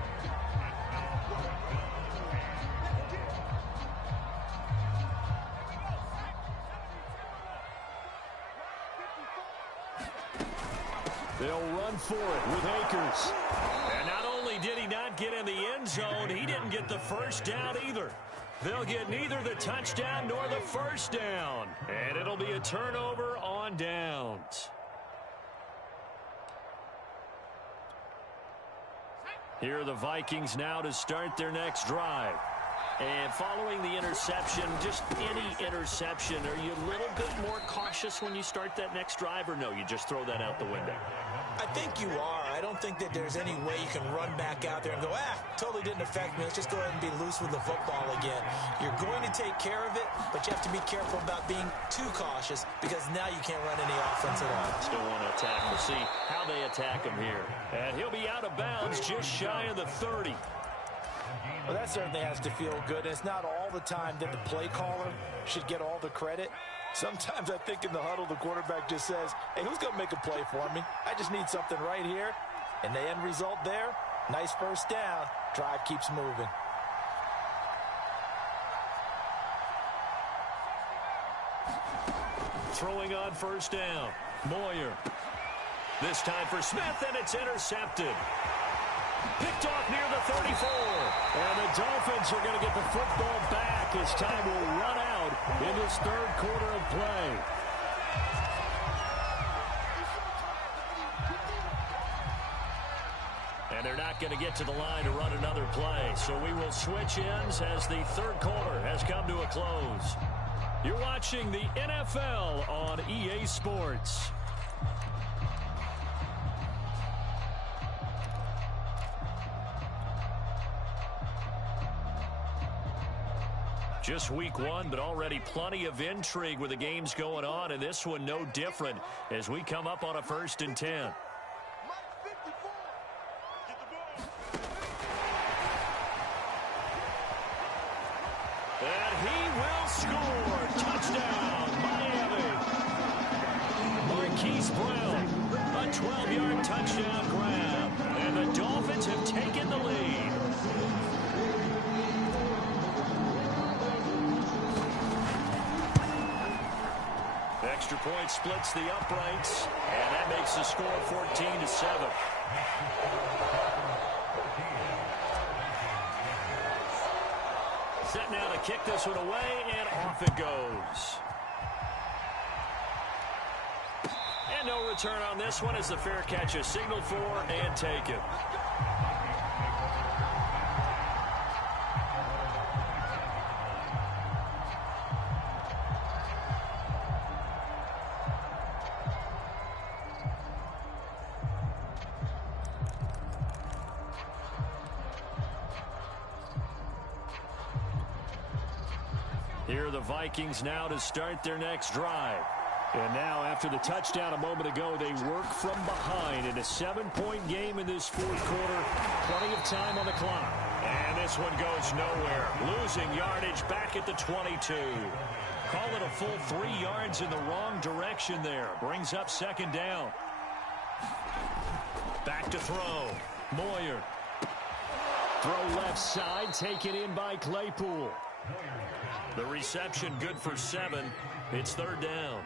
They'll run for it with Akers. And not only did he not get in the end zone, he didn't get the first down either. They'll get neither the touchdown nor the first down. And it'll be a turnover on downs. Here are the Vikings now to start their next drive. And following the interception, just any interception, are you a little bit more cautious when you start that next drive, or no, you just throw that out the window? I think you are. I don't think that there's any way you can run back out there and go, totally didn't affect me. Let's just go ahead and be loose with the football again. You're going to take care of it, but you have to be careful about being too cautious because now you can't run any offense at all. Still want to attack. We'll see how they attack him here. And he'll be out of bounds just shy of the 30. Well, that certainly has to feel good. It's not all the time that the play caller should get all the credit. Sometimes I think in the huddle, the quarterback just says, hey, who's going to make a play for me? I just need something right here. And the end result there, nice first down. Drive keeps moving. Throwing on first down, Moyer. This time for Smith, and it's intercepted. Picked off near the 34. And the Dolphins are going to get the football back as time will run out in this third quarter of play. And they're not going to get to the line to run another play. So we will switch ends as the third quarter has come to a close. You're watching the NFL on EA Sports. Just week 1, but already plenty of intrigue with the games going on, and this one no different as we come up on a 1st and 10. And he will score. Touchdown, Miami. Marquise Brown, a 12-yard touchdown grab, and the Dolphins have taken the lead. Extra point splits the uprights, and that makes the score 14-7. Set now to kick this one away, and off it goes. And no return on this one as the fair catch is signaled for and taken. Here are the Vikings now to start their next drive. And now, after the touchdown a moment ago, they work from behind in a 7-point game in this fourth quarter. Plenty of time on the clock. And this one goes nowhere. Losing yardage back at the 22. Call it a full 3 yards in the wrong direction there. Brings up second down. Back to throw. Moyer. Throw left side, taken in by Claypool. The reception good for 7. It's third down.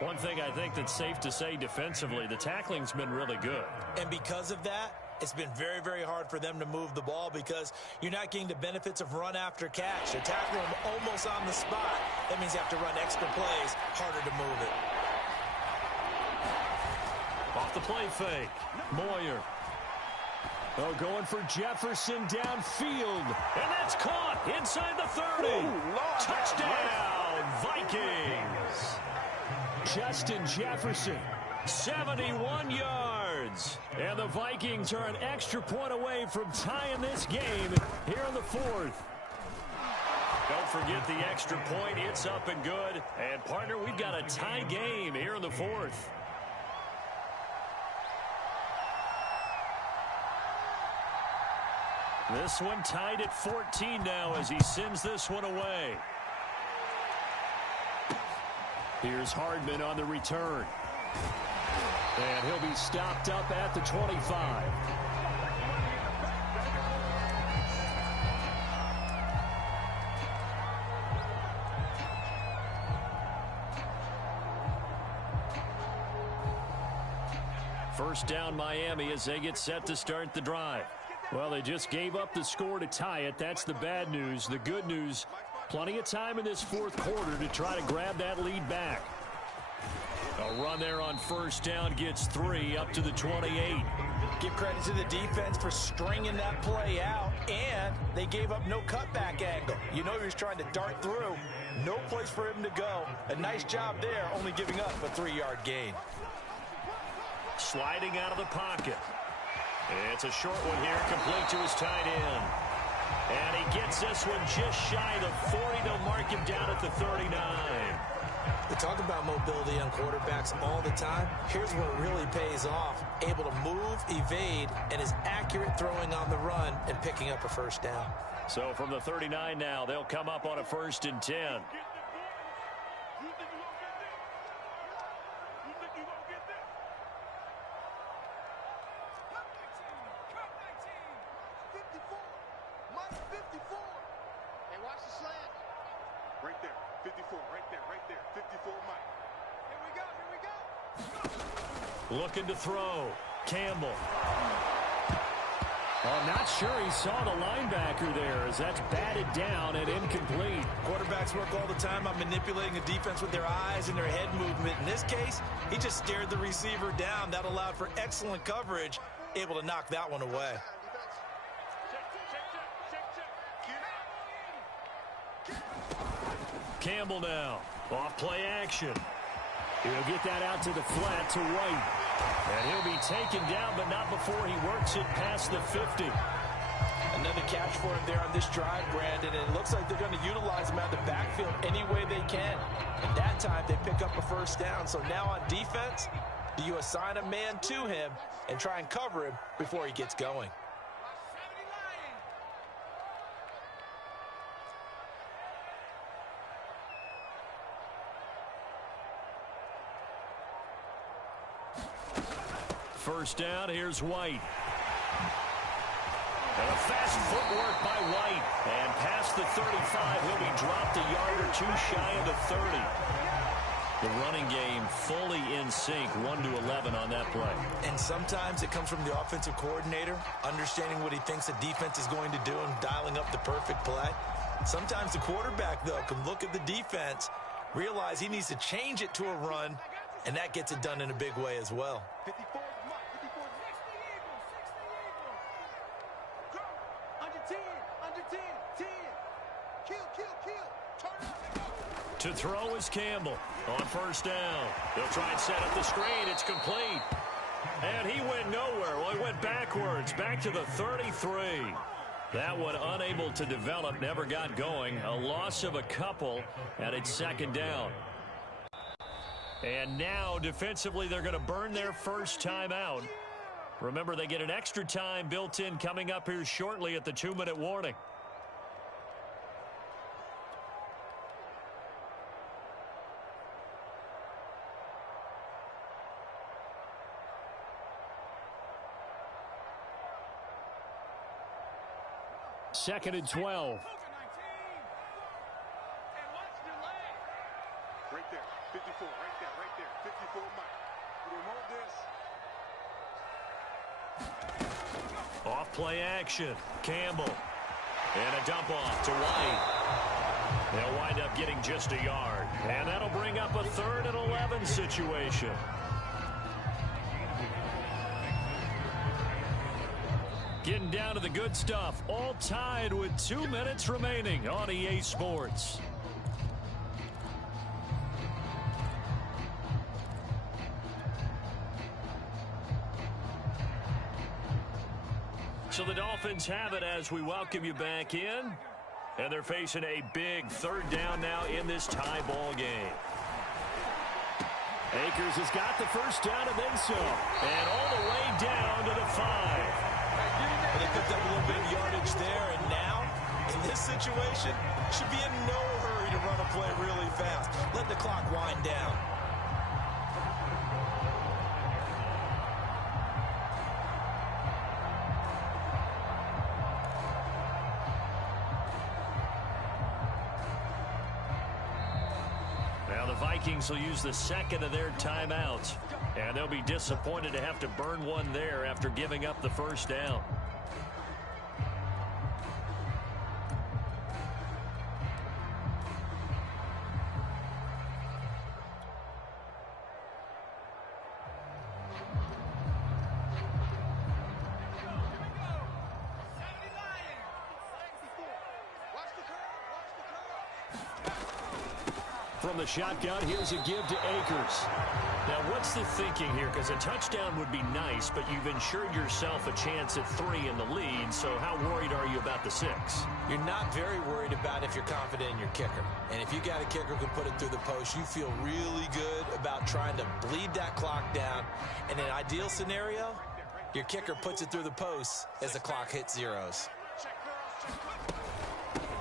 One thing I think that's safe to say defensively, the tackling's been really good. And because of that, it's been very, very hard for them to move the ball because you're not getting the benefits of run after catch. You're tackling them almost on the spot. That means you have to run extra plays, harder to move it. Off the play fake. Moyer. Oh, going for Jefferson downfield. And that's caught inside the 30. Touchdown, Vikings. Justin Jefferson, 71 yards. And the Vikings are an extra point away from tying this game here in the fourth. Don't forget the extra point. It's up and good. And, partner, we've got a tie game here in the fourth. This one tied at 14 now as he sends this one away. Here's Hardman on the return. And he'll be stopped up at the 25. First down Miami as they get set to start the drive. Well, they just gave up the score to tie it. That's the bad news. The good news, plenty of time in this fourth quarter to try to grab that lead back. A run there on first down gets 3 up to the 28. Give credit to the defense for stringing that play out, and they gave up no cutback angle. You know he was trying to dart through. No place for him to go. A nice job there, only giving up a 3-yard gain. Sliding out of the pocket. It's a short one here, complete to his tight end. And he gets this one just shy of the 40. They'll mark him down at the 39. We talk about mobility on quarterbacks all the time. Here's where it really pays off. Able to move, evade, and is accurate throwing on the run and picking up a first down. So from the 39 now, they'll come up on a 1st and 10. Looking to throw. Campbell. I'm not sure he saw the linebacker there as that's batted down and incomplete. Quarterbacks work all the time on manipulating the defense with their eyes and their head movement. In this case, he just stared the receiver down. That allowed for excellent coverage, able to knock that one away. Campbell now. Off play action. He'll get that out to the flat to White. And he'll be taken down, but not before he works it past the 50. Another catch for him there on this drive, Brandon, and it looks like they're going to utilize him out of the backfield any way they can. And that time, they pick up a first down. So now on defense, do you assign a man to him and try and cover him before he gets going? First down, here's White. And a fast footwork by White. And past the 35, he'll be dropped a yard or two shy of the 30. The running game fully in sync, 1-11 on that play. And sometimes it comes from the offensive coordinator, understanding what he thinks the defense is going to do and dialing up the perfect play. Sometimes the quarterback, though, can look at the defense, realize he needs to change it to a run, and that gets it done in a big way as well. 54. To throw is Campbell on first down. They'll try and set up the screen. It's complete. And he went nowhere. Well, he went backwards, back to the 33. That one unable to develop, never got going. A loss of a couple, and it's second down. And now, defensively, they're going to burn their first time out. Remember, they get an extra time built in coming up here shortly at the 2-minute warning. Second and 12. Right there, 54, right there, 54 Mike. We don't want this. Off play action. Campbell. And a dump off to White. They'll wind up getting just a yard. And that'll bring up a 3rd and 11 situation. Getting down to the good stuff. All tied with 2 minutes remaining on EA Sports. So the Dolphins have it as we welcome you back in. And they're facing a big 3rd down now in this tie ball game. Akers has got the first down and then some. And all the way down to the 5. They picked up a little bit of yardage there, and now, in this situation, should be in no hurry to run a play really fast. Let the clock wind down. Now the Vikings will use the second of their timeouts, and they'll be disappointed to have to burn one there after giving up the first down. From the shotgun, here's a give to Akers. Now, what's the thinking here? Because a touchdown would be nice, but you've ensured yourself a chance at 3 in the lead, so how worried are you about the 6? You're not very worried about if you're confident in your kicker. And if you got a kicker who can put it through the post, you feel really good about trying to bleed that clock down. In an ideal scenario, your kicker puts it through the post as the clock hits zeros.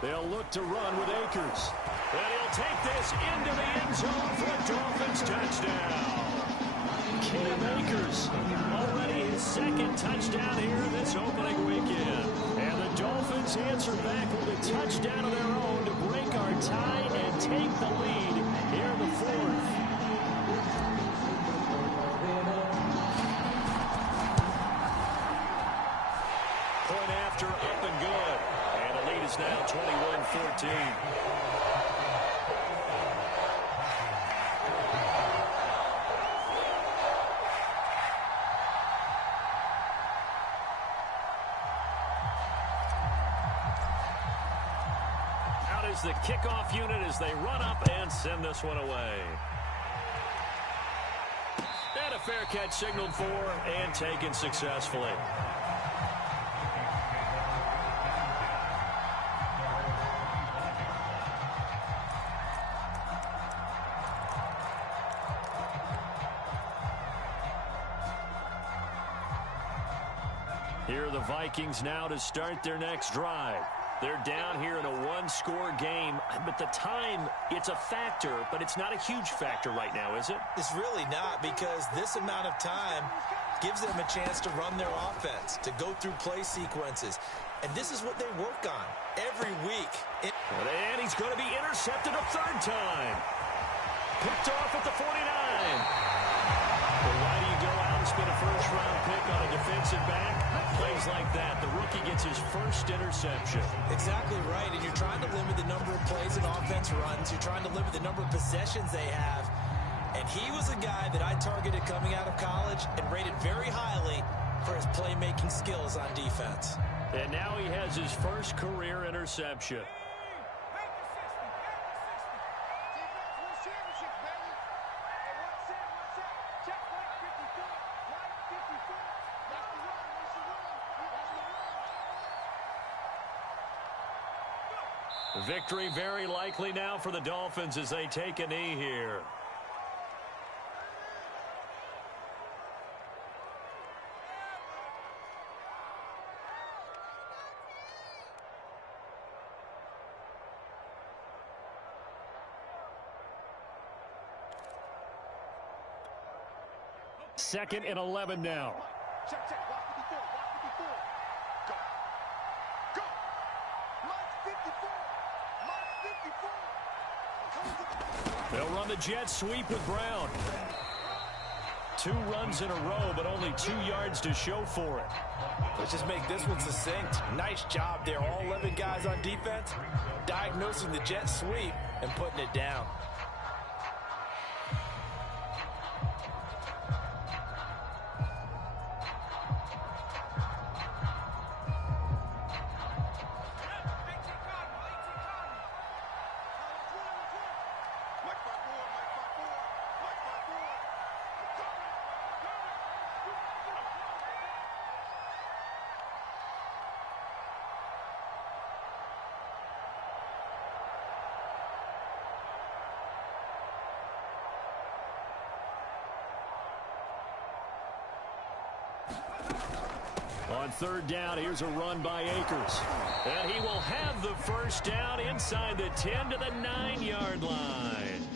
They'll look to run with Akers. And he'll take this into the end zone for a Dolphins touchdown. Cam Akers, already his 2nd touchdown here this opening weekend. And the Dolphins answer back with a touchdown of their own to break our tie and take the lead here in the 4th. Point after, up and good. And the lead is now 21-14. The kickoff unit as they run up and send this one away. And a fair catch signaled for and taken successfully. Here are the Vikings now to start their next drive. They're down here in a 1-score game, but the time, it's a factor, but it's not a huge factor right now, is it? It's really not, because this amount of time gives them a chance to run their offense, to go through play sequences. And this is what they work on every week. And he's going to be intercepted a 3rd time. Picked off at the 49. Well, why do you go out and spend a first-round pick on a defensive back? Plays like that, the rookie gets his first interception. Exactly right, and you're trying to limit the number of plays an offense runs. You're trying to limit the number of possessions they have. And he was a guy that I targeted coming out of college and rated very highly for his playmaking skills on defense. And now he has his first career interception. Victory very likely now for the Dolphins as they take a knee here. Second and 11 now. Check. Watch the before. Go. Go. Mark 54. They'll run the jet sweep with Brown. 2 runs in a row, but only 2 yards to show for it. Let's just make this one succinct. Nice job there. All 11 guys on defense diagnosing the jet sweep and putting it down. On third down, here's a run by Akers. And he will have the first down inside the 10 to the 9-yard line.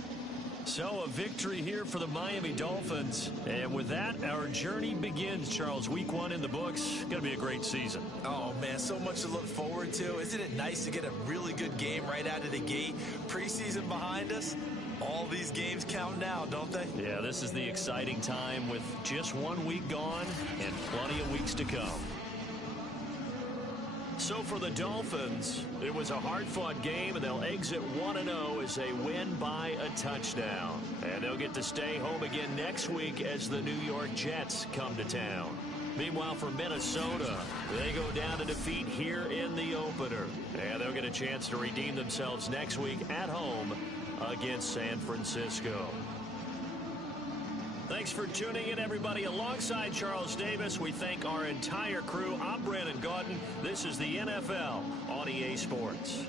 So a victory here for the Miami Dolphins. And with that, our journey begins, Charles. Week 1 in the books. Going to be a great season. Oh, man, so much to look forward to. Isn't it nice to get a really good game right out of the gate? Preseason behind us. All these games count now, don't they? Yeah, this is the exciting time with just 1 week gone and plenty of weeks to come. So for the Dolphins, it was a hard-fought game, and they'll exit 1-0 as they win by a touchdown. And they'll get to stay home again next week as the New York Jets come to town. Meanwhile, for Minnesota, they go down to defeat here in the opener. And they'll get a chance to redeem themselves next week at home against San Francisco. Thanks for tuning in, everybody. Alongside Charles Davis, we thank our entire crew. I'm Brandon Gaudin. This is the NFL on EA Sports.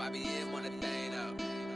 YBN want a thing up.